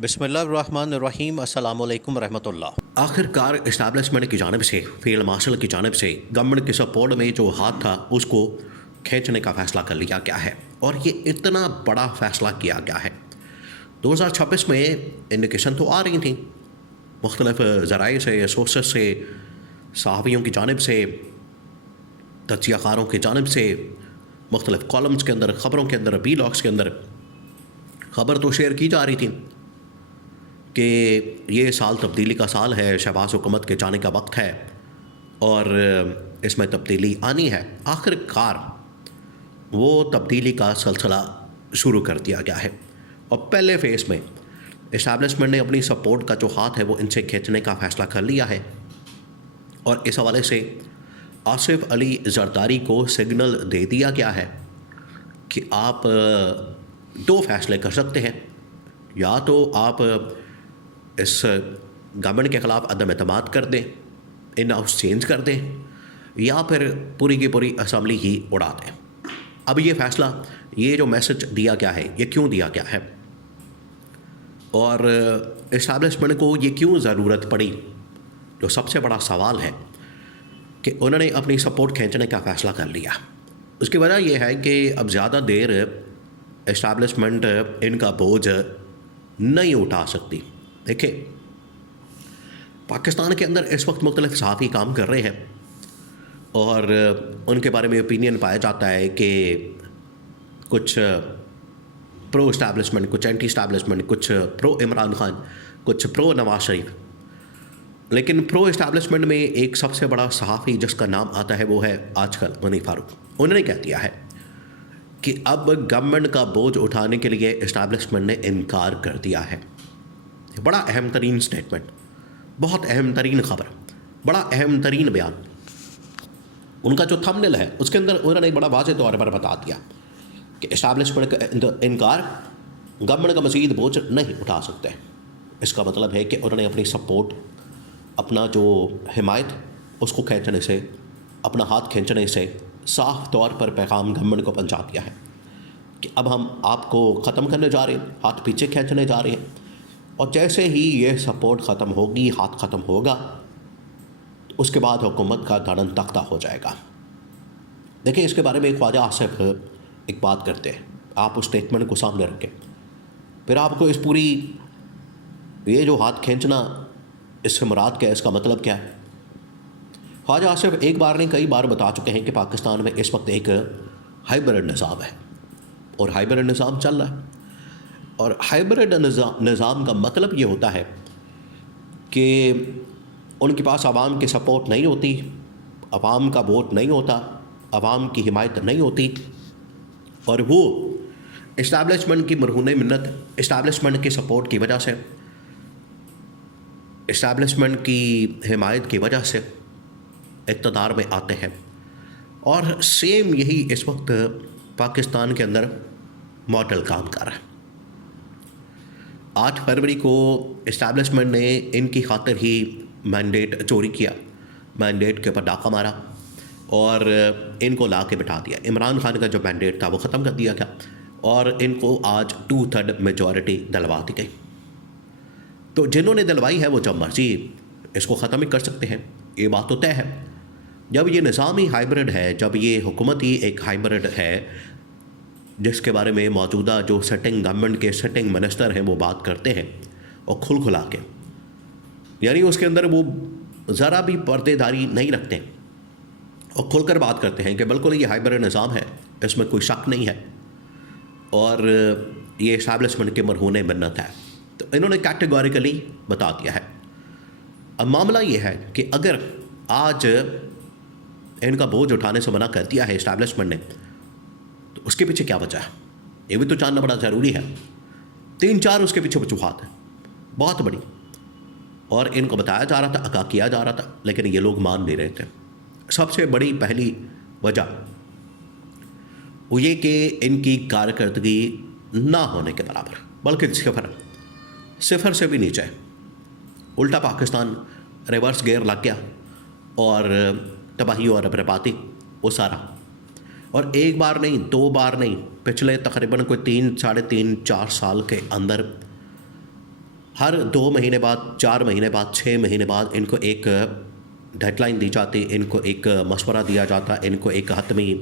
बिस्मिल्लाहिर्रहमानिर्रहीम अस्सलामु अलैकुम रहमतुल्लाह। आखिरकार इस्टेब्लिशमेंट की जानिब से फील्ड मार्शल की जानिब से गवर्नमेंट के सपोर्ट में जो हाथ था उसको खींचने का फ़ैसला कर लिया गया है और ये इतना बड़ा फ़ैसला किया गया है। 2026 में इंडिकेशन तो आ रही थी मुख्तलिफ ज़राए से, सोर्सेस से, सहाफ़ियों की जानिब से, तज्ज़ियाकारों की जानिब से, मुख्तलिफ कॉलम्स के अंदर, ख़बरों के अंदर, वीलॉग्स के अंदर ख़बर तो शेयर की जा रही थी कि ये साल तब्दीली का साल है, शहबाज हुकूमत के जाने का वक्त है और इसमें तब्दीली आनी है। आखिरकार वो तब्दीली का सिलसिला शुरू कर दिया गया है और पहले फ़ेज़ में इस्टेब्लिशमेंट ने अपनी सपोर्ट का जो हाथ है वो इनसे खींचने का फ़ैसला कर लिया है और इस हवाले से आसिफ अली जरदारी को सिग्नल दे दिया गया है कि आप दो फैसले कर सकते हैं। या तो आप इस गवर्नमेंट के ख़िलाफ़ अदम एतमाद कर दें, इन हाउस चेंज कर दें, या फिर पूरी की पूरी असम्बली ही उड़ा दें। अब ये फ़ैसला, ये जो मैसेज दिया गया है, ये क्यों दिया गया है और इस्टेब्लिशमेंट को ये क्यों ज़रूरत पड़ी, जो सबसे बड़ा सवाल है कि उन्होंने अपनी सपोर्ट खींचने का फ़ैसला कर लिया। उसकी वजह यह है कि अब ज़्यादा देर इस्टेब्लिशमेंट इनका बोझ नहीं उठा सकती। देखिए, पाकिस्तान के अंदर इस वक्त मुख्तलिफ सहाफ़ी काम कर रहे हैं और उनके बारे में ओपिनियन पाया जाता है कि कुछ प्रो इस्टेब्लिशमेंट, कुछ एंटी इस्टेब्लिशमेंट, कुछ प्रो इमरान खान, कुछ प्रो नवाज शरीफ। लेकिन प्रो इस्टेब्लिशमेंट में एक सबसे बड़ा सहाफ़ी जिसका नाम आता है वो है आजकल मनी फारूक। उन्होंने कह दिया है कि अब गवर्नमेंट का बोझ उठाने के लिए इस्टेब्लिशमेंट ने इनकार कर दिया है। बड़ा अहम तरीन स्टेटमेंट, बहुत अहम तरीन ख़बर, बड़ा अहम तरीन बयान। उनका जो थंबनेल है उसके अंदर उन्होंने बड़ा वाज़ेह तौर पर बता दिया कि इस्टेब्लिशमेंट का इनकार, गवर्नमेंट का मज़ीद बोझ नहीं उठा सकते। इसका मतलब है कि उन्होंने अपनी सपोर्ट, अपना जो हिमायत, उसको खींचने से, अपना हाथ खींचने से साफ तौर पर पैगाम गवर्नमेंट को पहुंचा दिया है कि अब हम आपको ख़त्म करने जा रहे हैं, हाथ पीछे खींचने जा रहे हैं और जैसे ही ये सपोर्ट ख़त्म होगी, हाथ ख़त्म होगा, उसके बाद हुकूमत का धड़न तख्ता हो जाएगा। देखिए, इसके बारे में ख्वाजा आसिफ एक बात करते हैं, आप उस स्टेटमेंट को सामने रखें, फिर आपको इस पूरी ये जो हाथ खींचना, इससे मुराद क्या है, इसका मतलब क्या है। ख्वाजा आसिफ एक बार नहीं कई बार बता चुके हैं कि पाकिस्तान में इस वक्त एक हाइब्रिड निज़ाम है और हाइब्रिड निज़ाम चल रहा है और हाइब्रिड निज़ाम का मतलब ये होता है कि उनके पास आवाम की सपोर्ट नहीं होती, आवाम का वोट नहीं होता, आवाम की हिमायत नहीं होती और वो इस्टेब्लिशमेंट की मरहून मिन्नत, इस्टेब्लिशमेंट की सपोर्ट की वजह से, इस्टेब्लिशमेंट की हिमायत की वजह से इक़्तिदार में आते हैं। और सेम यही इस वक्त पाकिस्तान के अंदर मॉडल काम कर रहा है। 8 फरवरी को इस्टेब्लिशमेंट ने इनकी खातिर ही मैंडेट चोरी किया, मैंडेट के ऊपर डाका मारा और इनको ला के बिठा दिया। इमरान खान का जो मैंडेट था वो ख़त्म कर दिया गया और इनको आज 2/3 मेजॉरिटी दिलवा दी गई। तो जिन्होंने दिलवाई है वो जब मर्जी इसको ख़त्म ही कर सकते हैं, ये बात तो तय है। जब ये निज़ाम ही हाइब्रिड है, जब ये हुकूमत ही एक हाइब्रिड है जिसके बारे में मौजूदा जो सेटिंग गवर्नमेंट के सेटिंग मिनिस्टर हैं वो बात करते हैं और खुला के, यानी उसके अंदर वो ज़रा भी पर्देदारी नहीं रखते और खुलकर बात करते हैं कि बिल्कुल ये हाइब्रिड निज़ाम है, इसमें कोई शक नहीं है और ये इस्टेब्लिशमेंट के मरहून मिन्नत है। तो इन्होंने कैटेगोरिकली बता दिया है। अब मामला ये है कि अगर आज इनका बोझ उठाने से मना कर दिया है इस्टेब्लिशमेंट ने, तो उसके पीछे क्या वजह है, ये भी तो जानना बड़ा ज़रूरी है। 3-4 उसके पीछे वजूहात है बहुत बड़ी और इनको बताया जा रहा था, आगाह किया जा रहा था, लेकिन ये लोग मान नहीं रहे थे। सबसे बड़ी पहली वजह वो ये कि इनकी कारकर्दगी ना होने के बराबर, बल्कि सिफर से भी नीचे, उल्टा पाकिस्तान रिवर्स गियर लग गया और तबाही और बर्बादी वो सारा। और एक बार नहीं, 2 बार नहीं, पिछले तकरीबन कोई 3, 3.5, 4 साल के अंदर हर 2 महीने बाद, 4 महीने बाद, 6 महीने बाद इनको एक डेडलाइन दी जाती, इनको एक मशवरा दिया जाता, इनको एक हतमी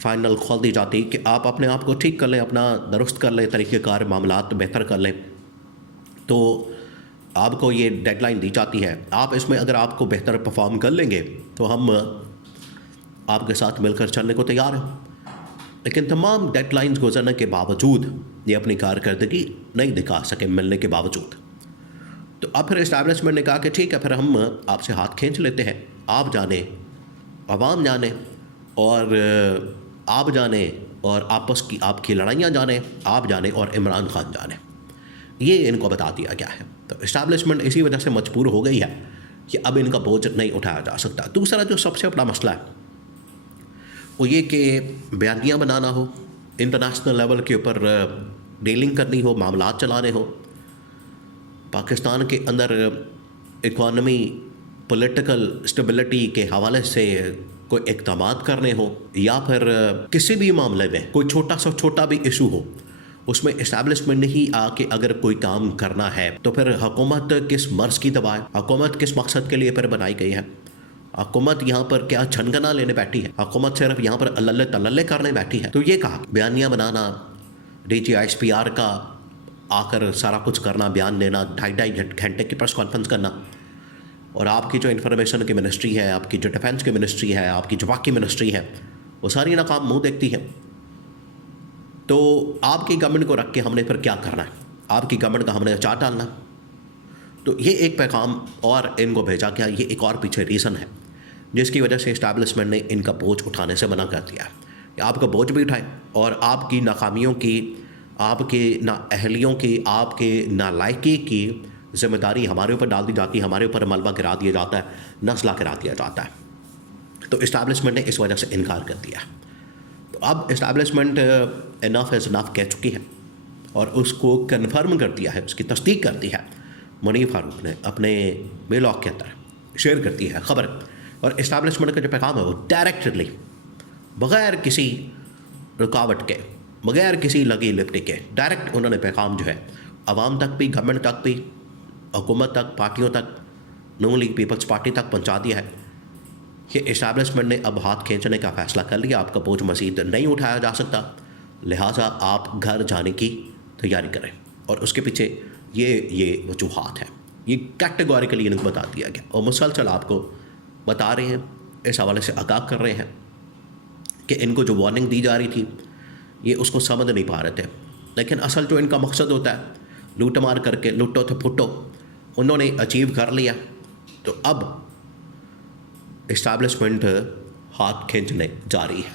फाइनल कॉल दी जाती कि आप अपने आप को ठीक कर लें, अपना दुरुस्त कर लें, तरीक़ेकार मामलात बेहतर कर लें। तो आपको ये डेडलाइन दी जाती है, आप इसमें अगर आपको बेहतर परफॉर्म कर लेंगे तो हम आपके साथ मिलकर चलने को तैयार हैं। लेकिन तमाम डेडलाइंस गुजरने के बावजूद ये अपनी कारकर्दगी नहीं दिखा सके, मिलने के बावजूद। तो अब फिर इस्टेब्लिशमेंट ने कहा कि ठीक है, फिर हम आपसे हाथ खींच लेते हैं, आप जाने, अवाम जाने और आप जाने और आपस की आपकी लड़ाइयाँ जाने, आप जाने और इमरान खान जाने, ये इनको बता दिया गया है। तो इस्टेब्लिशमेंट इसी वजह से मजबूर हो गई है कि अब इनका बोझ नहीं उठाया जा सकता। दूसरा जो सबसे बड़ा मसला है वो ये कि बयानियाँ बनाना हो, इंटरनेशनल लेवल के ऊपर डीलिंग करनी हो, मामलात चलाने हो, पाकिस्तान के अंदर इकॉनमी पॉलिटिकल स्टेबिलिटी के हवाले से कोई इक़दामात करने हो, या फिर किसी भी मामले में कोई छोटा सा छोटा भी इशू हो, उसमें इस्टेब्लिशमेंट ने ही आके अगर कोई काम करना है तो फिर हुकूमत किस मर्ज़ की दवा है, हुकूमत किस मकसद के लिए फिर बनाई गई है, हुकूमत यहाँ पर क्या छनगना लेने बैठी है, हुकूमत सिर्फ यहाँ पर अल्ले तल्ले करने बैठी है। तो ये कहा बयानियाँ बनाना, DGISPR का आकर सारा कुछ करना, बयान देना, 2.5 घंटे की प्रेस कॉन्फ्रेंस करना, और आपकी जो इंफॉर्मेशन की मिनिस्ट्री है, आपकी जो डिफेंस की मिनिस्ट्री है, आपकी जो बाकी मिनिस्ट्री है, वो सारी नाकाम मुँह देखती है। तो आपकी गवर्नमेंट को रख के हमने फिर क्या करना है, आपकी गवर्नमेंट का हमने अचार डालना। तो ये एक पैगाम और इनको भेजा गया, ये एक और पीछे रीज़न है जिसकी वजह से इस्टेब्लिशमेंट ने इनका बोझ उठाने से मना कर दिया कि आपका बोझ भी उठाए और आपकी नाकामियों की, आपके नाअहलियों की, आपके नालायकी की ज़िम्मेदारी हमारे ऊपर डाल दी जाती है, हमारे ऊपर मलबा गिरा दिया जाता है, नस्ला गिरा दिया जाता है। तो इस्टेब्लिशमेंट ने इस वजह से इनकार कर दिया। तो अब इस्टेब्लिशमेंट इनफ इज़ इनफ कह चुकी है और उसको कन्फर्म कर दिया है, उसकी तस्दीक कर दी है मुनीर फारूक ने अपने ब्लॉग के अंदर शेयर करती है ख़बर। और इस्टेब्लिशमेंट का जो पैगाम है वो डायरेक्टली, बग़ैर किसी रुकावट के, बग़ैर किसी लगी लिपटी के, डायरेक्ट उन्होंने पैगाम जो है आवाम तक भी, गवर्नमेंट तक भी, हुकूमत तक, पार्टियों तक, नून लीग पीपल्स पार्टी तक पहुँचा दिया है कि इस्टेब्लिशमेंट ने अब हाथ खींचने का फ़ैसला कर लिया, आपका बोझ मज़ीद नहीं उठाया जा सकता, लिहाजा आप घर जाने की तैयारी करें। और उसके पीछे ये वजूहात हैं, ये कैटेगोरिकली इनको बता दिया गया और मुसलसल आपको बता रहे हैं, इस हवाले से आगाह कर रहे हैं कि इनको जो वार्निंग दी जा रही थी ये उसको समझ नहीं पा रहे थे। लेकिन असल जो इनका मकसद होता है, लूट मार करके, लुटो तो फुटो, उन्होंने अचीव कर लिया। तो अब इस्टेब्लिशमेंट हाथ खींचने जा रही है।